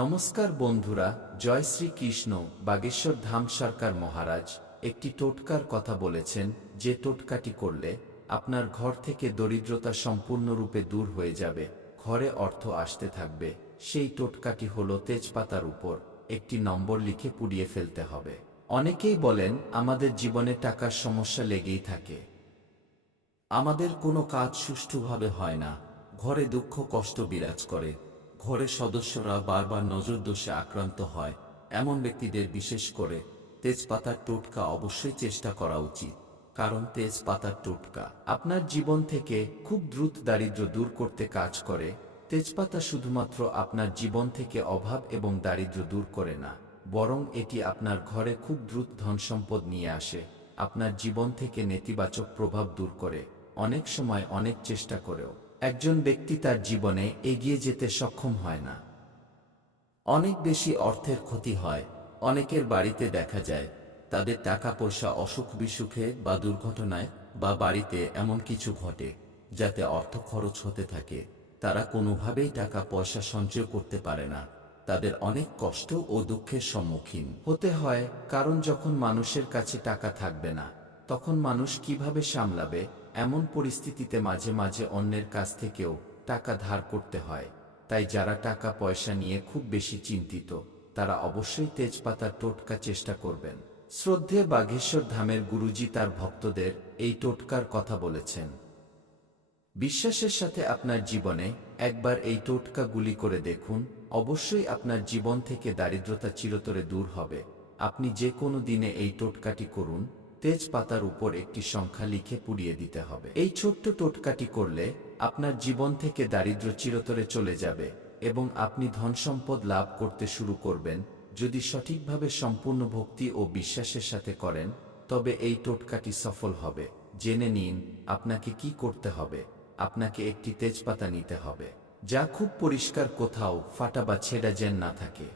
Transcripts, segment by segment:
নমস্কার বন্ধুরা, জয় শ্রীকৃষ্ণ। বাগেশ্বর ধাম সরকার মহারাজ একটি টোটকার কথা বলেছেন, যে টোটকাটি করলে আপনার ঘর থেকে দরিদ্রতা সম্পূর্ণরূপে দূর হয়ে যাবে, ঘরে অর্থ আসতে থাকবে। সেই টোটকাটি হলো তেজপাতার উপর একটি নম্বর লিখে পুড়িয়ে ফেলতে হবে। অনেকেই বলেন আমাদের জীবনে টাকার সমস্যা লেগেই থাকে, আমাদের কোনো কাজ সুষ্ঠুভাবে হয় না, ঘরে দুঃখ কষ্ট বিরাজ করে, ঘরের সদস্যরা বারবার নজরদোষে আক্রান্ত হয়। এমন ব্যক্তিদের বিশেষ করে তেজপাতার টোটকা অবশ্যই চেষ্টা করা উচিত, কারণ তেজপাতার টোটকা আপনার জীবন থেকে খুব দ্রুত দারিদ্র্য দূর করতে কাজ করে। তেজপাতা শুধুমাত্র আপনার জীবন থেকে অভাব এবং দারিদ্র্য দূর করে না, বরং এটি আপনার ঘরে খুব দ্রুত ধনসম্পদ নিয়ে আসে, আপনার জীবন থেকে নেতিবাচক প্রভাব দূর করে। অনেক সময় অনেক চেষ্টা করেও একজন ব্যক্তি তার জীবনে এগিয়ে যেতে সক্ষম হয় না, অনেক বেশি অর্থের ক্ষতি হয়। অনেকের বাড়িতে দেখা যায় তাদের টাকা পয়সা অসুখ বিসুখে বা দুর্ঘটনায় বা বাড়িতে এমন কিছু ঘটে যাতে অর্থ খরচ হতে থাকে, তারা কোনোভাবেই টাকা পয়সা সঞ্চয় করতে পারে না, তাদের অনেক কষ্ট ও দুঃখের সম্মুখীন হতে হয়। কারণ যখন মানুষের কাছে টাকা থাকবে না, তখন মানুষ কিভাবে সামলাবে? এমন পরিস্থিতিতে মাঝে মাঝে অন্যের কাছ থেকেও টাকা ধার করতে হয়। তাই যারা টাকা পয়সা নিয়ে খুব বেশি চিন্তিত, তারা অবশ্যই তেজপাতার টোটকা চেষ্টা করবেন। শ্রদ্ধেয় বাগেশ্বর ধামের গুরুজি তার ভক্তদের এই টোটকার কথা বলেছেন। বিশ্বাসের সাথে আপনার জীবনে একবার এই টোটকাগুলি করে দেখুন, অবশ্যই আপনার জীবন থেকে দারিদ্রতা চিরতরে দূর হবে। আপনি যে কোনো দিনে এই টোটকাটি করুন, তেজপাতার উপর একটি সংখ্যা লিখে পুড়িয়ে দিতে হবে। এই ছোট্ট টোটকাটি করলে আপনার জীবন থেকে দারিদ্র্য চিরতরে চলে যাবে এবং আপনি ধনসম্পদ লাভ করতে শুরু করবেন। যদি সঠিকভাবে সম্পূর্ণ ভক্তি ও বিশ্বাসের সাথে করেন, তবে এই টোটকাটি সফল হবে। জেনে নিন আপনাকে কি করতে হবে। আপনাকে একটি তেজপাতা নিতে হবে, যা খুব পরিষ্কার, কোথাও ফাটা বা ছেঁড়া যেন না থাকে।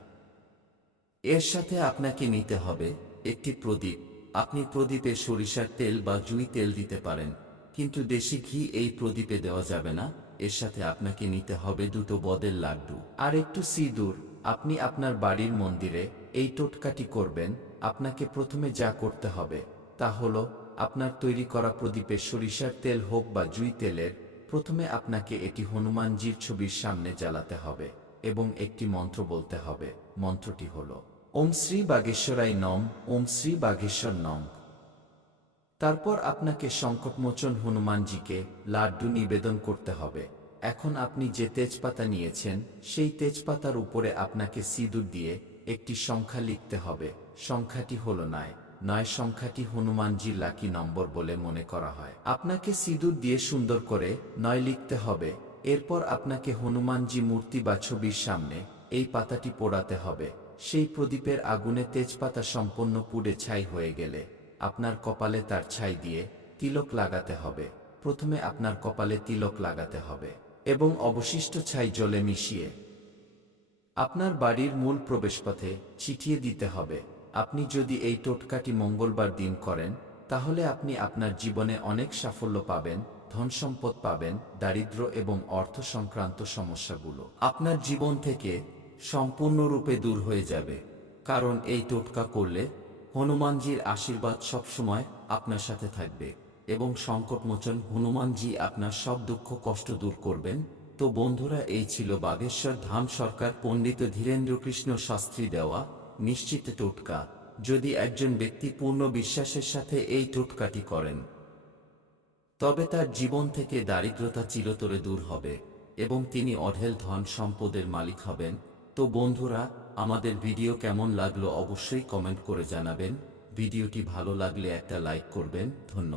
এর সাথে আপনাকে নিতে হবে একটি প্রদীপ। আপনি প্রদীপে সরিষার তেল বা জুই তেল দিতে পারেন, কিন্তু দেশি ঘি এই প্রদীপে দেওয়া যাবে না। এর সাথে আপনাকে নিতে হবে দুটো বদের লাড্ডু আর একটু সিঁদুর। আপনি আপনার বাড়ির মন্দিরে এই টোটকাটি করবেন। আপনাকে প্রথমে যা করতে হবে তা হলো, আপনার তৈরি করা প্রদীপে সরিষার তেল হোক বা জুই তেলের, প্রথমে আপনাকে এটি হনুমানজির ছবির সামনে জ্বালাতে হবে এবং একটি মন্ত্র বলতে হবে। মন্ত্রটি হল ওম শ্রী বাগেশ্বরায় নম, ওম শ্রী বাগেশ্বর নম। তারপর আপনাকে সংকটমোচন হনুমানজিকে লাড্ডু নিবেদন করতে হবে। এখন আপনি যে তেজপাতা নিয়েছেন, সেই তেজপাতার উপরে আপনাকে সিঁদুর দিয়ে একটি সংখ্যা লিখতে হবে। সংখ্যাটি হল 9। 9 সংখ্যাটি হনুমানজির লাকি নম্বর বলে মনে করা হয়। আপনাকে সিঁদুর দিয়ে সুন্দর করে 9 লিখতে হবে। এরপর আপনাকে হনুমানজি মূর্তি বা ছবির সামনে এই পাতাটি পোড়াতে হবে। সেই প্রদীপের আগুনে তেজপাতা সম্পূর্ণ পুড়ে ছাই হয়ে গেলে আপনার কপালে তার ছাই দিয়ে তিলক লাগাতে হবে। প্রথমে আপনার কপালে তিলক লাগাতে হবে এবং অবশিষ্ট ছাই জলে মিশিয়ে আপনার বাড়ির মূল প্রবেশপথে ছিটিয়ে দিতে হবে। আপনি যদি এই টোটকাটি মঙ্গলবার দিন করেন, তাহলে আপনি আপনার জীবনে অনেক সাফল্য পাবেন, ধনসম্পদ পাবেন, দারিদ্র্য এবং অর্থ সংক্রান্ত সমস্যাগুলো আপনার জীবন থেকে সম্পূর্ণরূপে দূর হয়ে যাবে। কারণ এই টোটকা করলে হনুমানজির আশীর্বাদ সবসময় আপনার সাথে থাকবে এবং সংকটমোচন হনুমানজি আপনার সব দুঃখ কষ্ট দূর করবেন। তো বন্ধুরা, এই ছিল বাগেশ্বর ধাম সরকার পণ্ডিত ধীরেন্দ্রকৃষ্ণ শাস্ত্রী দেওয়া নিশ্চিত টোটকা। যদি একজন ব্যক্তি পূর্ণ বিশ্বাসের সাথে এই টোটকাটি করেন, তবে তার জীবন থেকে দারিদ্রতা চিরতরে দূর হবে এবং তিনি অঢেল ধন সম্পদের মালিক হবেন। তো বন্ধুরা, আমাদের ভিডিও কেমন লাগলো অবশ্যই কমেন্ট করে জানাবেন। ভিডিওটি ভালো লাগলে একটা লাইক করবেন। ধন্যবাদ।